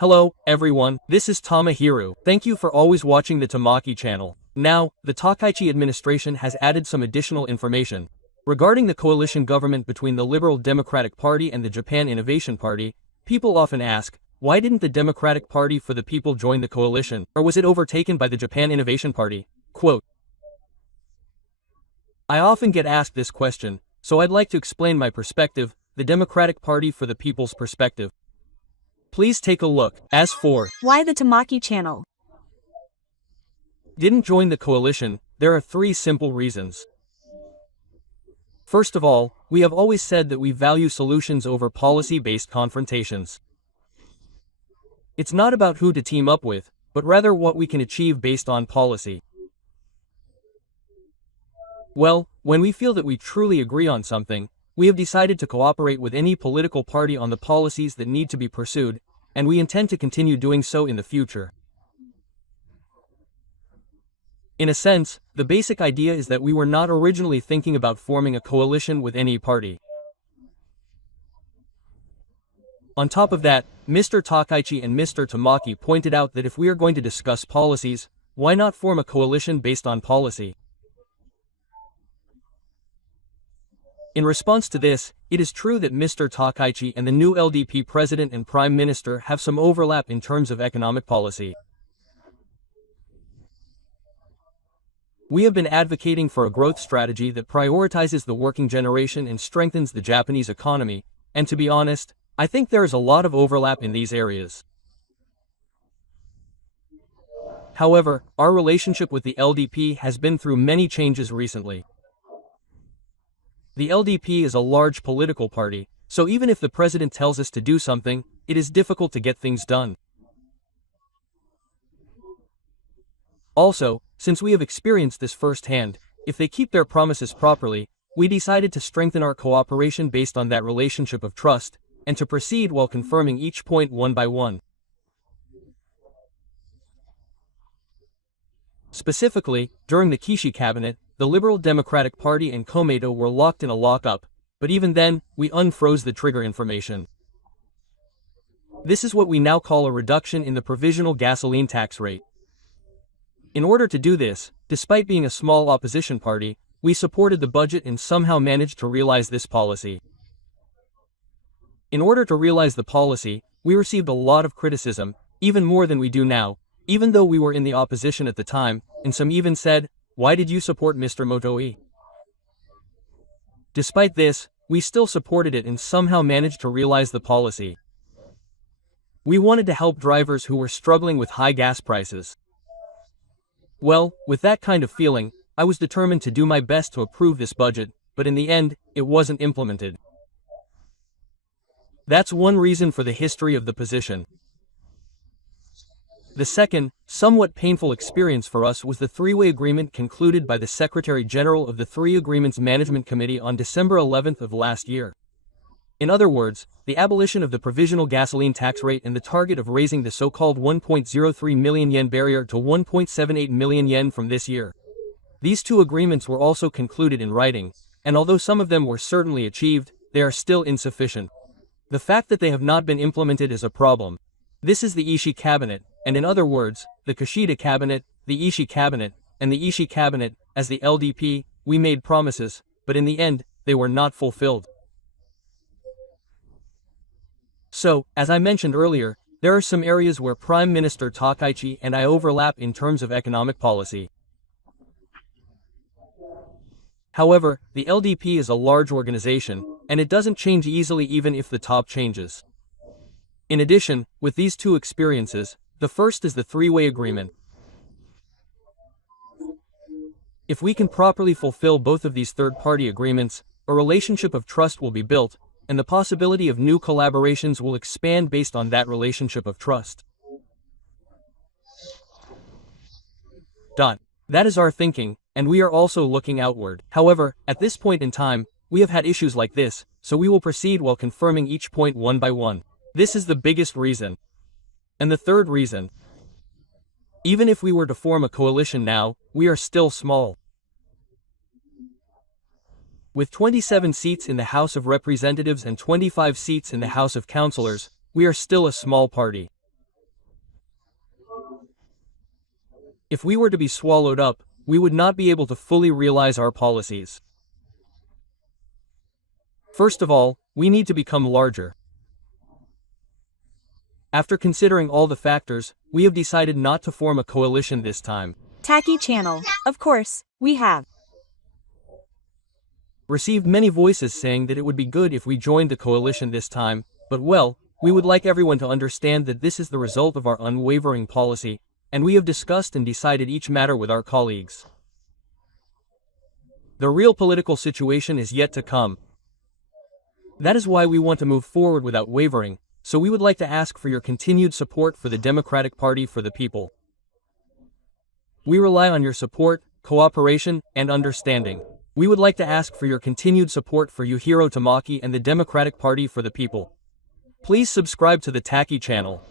Hello, everyone, this is Tamahiru. Thank you for always watching the Tamaki channel. Now, the Takaichi administration has added some additional information. Regarding the coalition government between the Liberal Democratic Party and the Japan Innovation Party, people often ask, why didn't the Democratic Party for the People join the coalition, or was it overtaken by the Japan Innovation Party? Quote. I often get asked this question, so I'd like to explain my perspective, the Democratic Party for the People's perspective. Please take a look. As for why the Tamaki channel didn't join the coalition, there are three simple reasons. First of all, we have always said that we value solutions over policy-based confrontations. It's not about who to team up with, but rather what we can achieve based on policy. Well, when we feel that we truly agree on something, we have decided to cooperate with any political party on the policies that need to be pursued, and we intend to continue doing so in the future. In a sense, the basic idea is that we were not originally thinking about forming a coalition with any party. On top of that, Mr. Takaichi and Mr. Tamaki pointed out that if we are going to discuss policies, why not form a coalition based on policy? In response to this, it is true that Mr. Takaichi and the new LDP President and Prime Minister have some overlap in terms of economic policy. We have been advocating for a growth strategy that prioritizes the working generation and strengthens the Japanese economy, and to be honest, I think there is a lot of overlap in these areas. However, our relationship with the LDP has been through many changes recently. The LDP is a large political party, so even if the president tells us to do something, it is difficult to get things done. Also, since we have experienced this firsthand, if they keep their promises properly, we decided to strengthen our cooperation based on that relationship of trust, and to proceed while confirming each point one by one. Specifically, during the Kishi cabinet, the Liberal Democratic Party and Komeito were locked in a lockup, but even then, we unfroze the trigger information. This is what we now call a reduction in the provisional gasoline tax rate. In order to do this, despite being a small opposition party, we supported the budget and somehow managed to realize this policy. In order to realize the policy, we received a lot of criticism, even more than we do now, even though we were in the opposition at the time, and some even said, "Why did you support Mr. Motoi?" Despite this, we still supported it and somehow managed to realize the policy. We wanted to help drivers who were struggling with high gas prices. Well, with that kind of feeling, I was determined to do my best to approve this budget, but in the end, it wasn't implemented. That's one reason for the history of the position. The second, somewhat painful experience for us was the three-way agreement concluded by the Secretary-General of the Three Agreements Management Committee on December 11th of last year. In other words, the abolition of the provisional gasoline tax rate and the target of raising the so-called 1.03 million yen barrier to 1.78 million yen from this year. These two agreements were also concluded in writing, and although some of them were certainly achieved, they are still insufficient. The fact that they have not been implemented is a problem. This is the Ishii cabinet, and in other words, the Kishida cabinet, the Ishii cabinet, and the Ishii cabinet, as the LDP, we made promises, but in the end, they were not fulfilled. So, as I mentioned earlier, there are some areas where Prime Minister Takaichi and I overlap in terms of economic policy. However, the LDP is a large organization, and it doesn't change easily even if the top changes. In addition, with these two experiences, the first is the three-way agreement. If we can properly fulfill both of these third-party agreements, a relationship of trust will be built, and the possibility of new collaborations will expand based on that relationship of trust. That is our thinking, and we are also looking outward. However, at this point in time, we have had issues like this, so we will proceed while confirming each point one by one. This is the biggest reason. And the third reason. Even if we were to form a coalition now, we are still small. With 27 seats in the House of Representatives and 25 seats in the House of Councilors, we are still a small party. If we were to be swallowed up, we would not be able to fully realize our policies. First of all, we need to become larger. After considering all the factors, we have decided not to form a coalition this time. Tacky channel. Of course, we have Received many voices saying that it would be good if we joined the coalition this time, but well, we would like everyone to understand that this is the result of our unwavering policy, and we have discussed and decided each matter with our colleagues. The real political situation is yet to come. That is why we want to move forward without wavering, so we would like to ask for your continued support for the Democratic Party for the People. We rely on your support, cooperation, and understanding. We would like to ask for your continued support for Yujiro Tamaki and the Democratic Party for the People. Please subscribe to the Tacky channel.